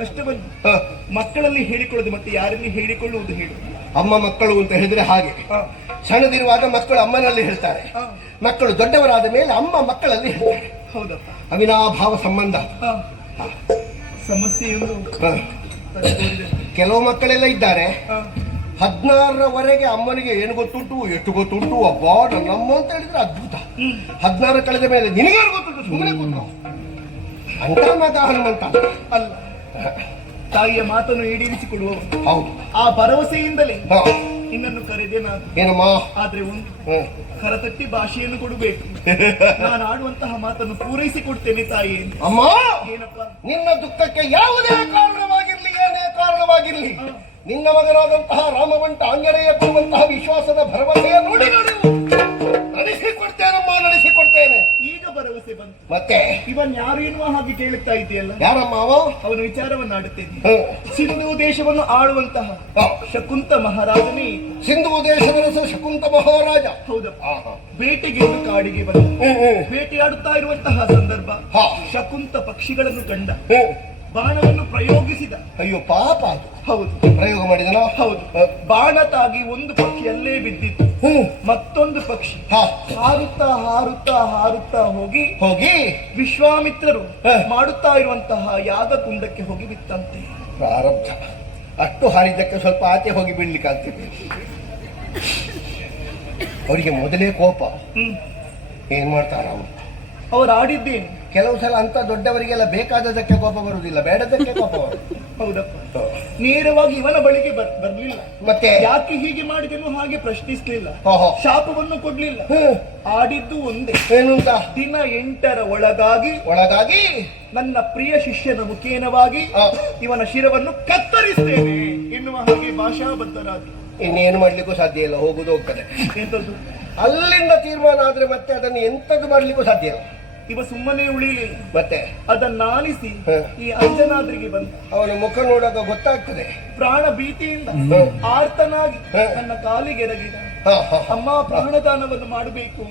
ಕಷ್ಟವನ್ನು ಮಕ್ಕಳಲ್ಲಿ ಹೇಳಿಕೊಳ್ಳೋದು ಮತ್ತೆ ಯಾರಲ್ಲಿ ಹೇಳಿಕೊಳ್ಳುವುದು ಹೇಳು. ಅಮ್ಮ ಮಕ್ಕಳು ಅಂತ ಹೇಳಿದ್ರೆ ಹಾಗೆ. ಸಣ್ಣದಿರುವಾಗ ಮಕ್ಕಳು ಅಮ್ಮನಲ್ಲಿ ಹೇಳ್ತಾರೆ, ಮಕ್ಕಳು ದೊಡ್ಡವರಾದ ಮೇಲೆ ಅಮ್ಮ ಮಕ್ಕಳಲ್ಲಿ ಹೇಳ್ತಾರೆ. ಹೌದಪ್ಪ, ಅವಿನಾಭಾವ ಸಂಬಂಧ. ಸಮಸ್ಯೆಯೊಂದು ಕೆಲವು ಮಕ್ಕಳೆಲ್ಲ ಇದ್ದಾರೆ 16ರವರೆಗೆ ಅಮ್ಮನಿಗೆ ಏನು ಗೊತ್ತುಂಟು ಎಷ್ಟು ಗೊತ್ತುಂಟು, ಅಬ್ಬಾ ನನ್ನಮ್ಮ ಅಂತ ಹೇಳಿದ್ರೆ ಅದ್ಭುತ. 16 ಕಳೆದ ಮೇಲೆ ನಿನಗೇನು ಗೊತ್ತುಂಟು, ಸುಮ್ಮನೆ ಕೂತು ಅಂತ ಮಗ ಹನುಮಂತ ಅಲ್ಲ. ತಾಯಿಯ ಮಾತನ್ನು ಈಡೇರಿಸಿಕೊಡುವ ಹೌದು, ಆ ಭರವಸೆಯಿಂದಲೇ ನಿನ್ನನ್ನು ಕರೆದೆ ನಾನು. ಏನಮ್ಮ? ಆದ್ರೆ ಒಂದು ಕರತಟ್ಟಿ ಭಾಷೆಯನ್ನು ಕೊಡಬೇಕು. ನಾನು ಆಡುವಂತಹ ಮಾತನ್ನು ಪೂರೈಸಿ ಕೊಡ್ತೇನೆ ತಾಯಿ. ಅಮ್ಮ, ಏನಪ್ಪ? ನಿನ್ನ ದುಃಖಕ್ಕೆ ಯಾವುದೇ ಕಾರಣವಾಗಿರ್ಲಿ, ಏನೇ ಕಾರಣವಾಗಿರ್ಲಿ, ನಿನ್ನ ಮಗನಾದಂತಹ ರಾಮವಂಟ ಆಂಜನೇಯ ಕೊಡುವಂತಹ ವಿಶ್ವಾಸದ ಭರವಸೆಯ ನೋಡಿ ನಡೆಸಿಕೊಡ್ತೇನಮ್ಮ, ನಡೆಸಿಕೊಡ್ತೇನೆ. ಈಗ ಭರವಸೆ ಬಂತು. ಮತ್ತೆ ಇವನ್ ಯಾರು ಎನ್ನುವ ಹಾಗೆ ಕೇಳುತ್ತಾ ಇದೆಯಲ್ಲ? ಯಾರಮ್ಮ ಅವ? ಅವನ ವಿಚಾರವನ್ನು ಆಡುತ್ತೇನೆ. ಸಿಂಧು ದೇಶವನ್ನು ಆಳುವಂತಹ ಶಕುಂತ ಮಹಾರಾಜನೇ. ಸಿಂಧು ದೇಶದ ಶಕುಂತ ಮಹಾರಾಜ. ಹೌದಪ್ಪ. ಬೇಟೆಗೆ ಕಾಡಿಗೆ ಬಂದ, ಬೇಟೆಯಾಡುತ್ತಾ ಇರುವಂತಹ ಸಂದರ್ಭ ಶಕುಂತ ಪಕ್ಷಿಗಳನ್ನು ಕಂಡ, ಬಾಣವನ್ನು ಪ್ರಯೋಗಿಸಿದ. ಅಯ್ಯೋ ಪಾಪ ಅದು. ಹೌದು, ಪ್ರಯೋಗ ಮಾಡಿದನ. ಹೌದು. ಬಾಣ ತಾಗಿ ಒಂದು ಪಕ್ಷಿ ಅಲ್ಲೇ ಬಿದ್ದಿತ್ತು. ಮತ್ತೊಂದು ಪಕ್ಷಿ ಹಾರುತ್ತಾ ಹಾರುತ್ತಾ ಹಾರುತ್ತಾ ಹೋಗಿ ವಿಶ್ವಾಮಿತ್ರರು ಮಾಡುತ್ತಾ ಇರುವಂತಹ ಯಾಗ ಕುಂಡಕ್ಕೆ ಹೋಗಿ ಬಿತ್ತಂತೆ. ಪ್ರಾರಬ್ಧ. ಅಷ್ಟು ಹಾರಿದ್ದಕ್ಕೆ ಸ್ವಲ್ಪ ಆಚೆ ಹೋಗಿ ಬೀಳ್ಲಿಕ್ಕೆ ಆಗ್ತದೆ. ಅವರಿಗೆ ಮೊದಲೇ ಕೋಪ. ಏನ್ ಮಾಡ್ತಾರ ಅವ್ರು ಆಡಿದ್ದೇನೆ. ಕೆಲವು ಸಲ ಅಂತ ದೊಡ್ಡವರಿಗೆಲ್ಲ ಬೇಕಾದದಕ್ಕೆ ಕೋಪ ಬರುವುದಿಲ್ಲ, ಬೇಡದಕ್ಕೆ ಕೋಪ ಬರುವುದು. ಹೌದಪ್ಪ. ನೇರವಾಗಿ ಇವನ ಬಳಿಗೆ ಬರ್ಲಿಲ್ಲ. ಮತ್ತೆ ಯಾಕೆ ಹೀಗೆ ಮಾಡಿದನು ಹಾಗೆ ಪ್ರಶ್ನಿಸ್ಲಿಲ್ಲ, ಶಾಪವನ್ನು ಕೊಡ್ಲಿಲ್ಲ. ಆಡಿದ್ದು ಒಂದೇ. ಏನು ಅಂತ? ದಿನ 8ರ ಒಳಗಾಗಿ ನನ್ನ ಪ್ರಿಯ ಶಿಷ್ಯನ ಮುಖೇನವಾಗಿ ಇವನ ಶಿರವನ್ನು ಕತ್ತರಿಸ್ತೇನೆ ಎನ್ನುವ ಹಾಗೆ ಭಾಷಾಬದ್ಧರಾಗಿ. ಇನ್ನೇನು ಮಾಡ್ಲಿಕ್ಕೂ ಸಾಧ್ಯ ಇಲ್ಲ, ಹೋಗುದು ಹೋಗ್ತದೆ. ಎಂತದ್ದು? ಅಲ್ಲಿಂದ ತೀರ್ಮಾನ ಆದ್ರೆ ಮತ್ತೆ ಅದನ್ನು ಎಂತದ್ದು ಮಾಡ್ಲಿಕ್ಕೂ ಸಾಧ್ಯ ಇಲ್ಲ. ಇವ ಸುಮ್ಮನೆ ಉಳಿಲಿಲ್ಲ. ಮತ್ತೆ ಅದನ್ನಾಲಿಸಿ ಈ ಅಂಜನಾದ್ರಿಗೆ ಬಂದ. ಅವನ ಮುಖ ನೋಡುವಾಗ ಗೊತ್ತಾಗ್ತದೆ. ಪ್ರಾಣ ಭೀತಿಯಿಂದ ಆರ್ತನಾಗಿ ನನ್ನ ಕಾಲಿಗೆರಗಿದ. ಅಮ್ಮ, ಪ್ರಾಣದಾನವನ್ನು ಮಾಡಬೇಕು.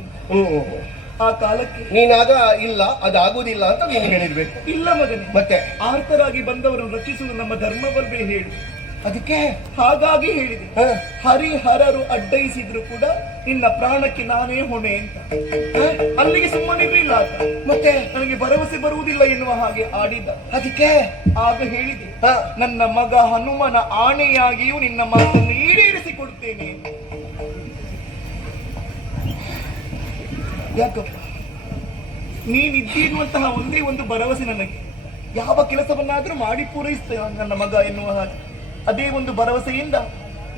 ಆ ಕಾಲಕ್ಕೆ ನೀನಾಗ ಇಲ್ಲ, ಅದಾಗುವುದಿಲ್ಲ ಅಂತ ನೀನು ಹೇಳಿರ್ಬೇಕು. ಇಲ್ಲ ಮಗನೇ, ಮತ್ತೆ ಆರ್ತರಾಗಿ ಬಂದವರನ್ನು ರಕ್ಷಿಸುವುದು ನಮ್ಮ ಧರ್ಮವಲ್ವೇ ಹೇಳು. ಅದಕ್ಕೆ ಹಾಗಾಗಿ ಹೇಳಿದೆ, ಹರಿಹರರು ಅಡ್ಡಯಿಸಿದ್ರು ಕೂಡ ನಿನ್ನ ಪ್ರಾಣಕ್ಕೆ ನಾನೇ ಹೊಣೆ ಅಂತ. ಅಲ್ಲಿಗೆ ಸುಮ್ಮನಿರಲಿಲ್ಲ ಆತ. ಮತ್ತೆ ನನಗೆ ಭರವಸೆ ಬರುವುದಿಲ್ಲ ಎನ್ನುವ ಹಾಗೆ ಆಡಿದ. ಅದಕ್ಕೆ ಆಗ ಹೇಳಿದೆ, ನನ್ನ ಮಗ ಹನುಮನ ಆಣೆಯಾಗಿಯೂ ನಿನ್ನ ಮಾತನ್ನು ಈಡೇರಿಸಿಕೊಡುತ್ತೇನೆ. ಯಾಕಪ್ಪ? ನೀನಿದ್ದೀರುವಂತಹ ಒಂದೇ ಒಂದು ಭರವಸೆ ನನಗೆ. ಯಾವ ಕೆಲಸವನ್ನಾದ್ರೂ ಮಾಡಿ ಪೂರೈಸ್ತೇನೆ ನನ್ನ ಮಗ ಎನ್ನುವ ಹಾಗೆ. ಅದೇ ಒಂದು ಭರವಸೆಯಿಂದ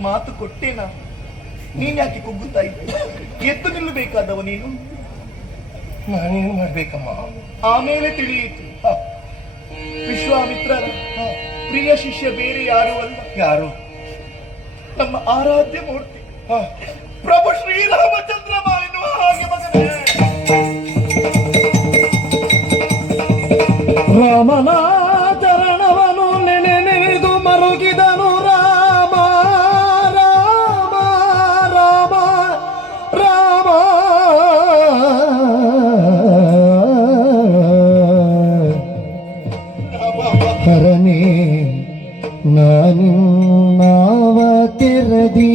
ಮಾತು ಕೊಟ್ಟೇನ. ನೀನ್ ಯಾಕೆ ಕುಗ್ಗುತ್ತಾ ಇದ್ದೆ? ಎದ್ದು ನಿಲ್ಲಬೇಕಾದವ ನೀನು. ನಾನೇನು ಮಾಡ್ಬೇಕಮ್ಮ? ಆಮೇಲೆ ತಿಳಿಯಿತು, ವಿಶ್ವಾಮಿತ್ರರ ಪ್ರಿಯ ಶಿಷ್ಯ ಬೇರೆ ಯಾರು ಅಲ್ಲ. ಯಾರು? ನಮ್ಮ ಆರಾಧ್ಯ ಮೂರ್ತಿ ಪ್ರಭು ಶ್ರೀರಾಮಚಂದ್ರ ಎನ್ನುವ ಹಾಗೆ ಮಗನೇ. ರಾಮನ ಚರಣವನ್ನು ನೆನೆದು ಮರುಗಿದನು ರಾಮ ರಾಮ ರಾಮ ರಾಮ. ಹರನೇ ನಾನಿನ್ನಾವ ತೆರದಿ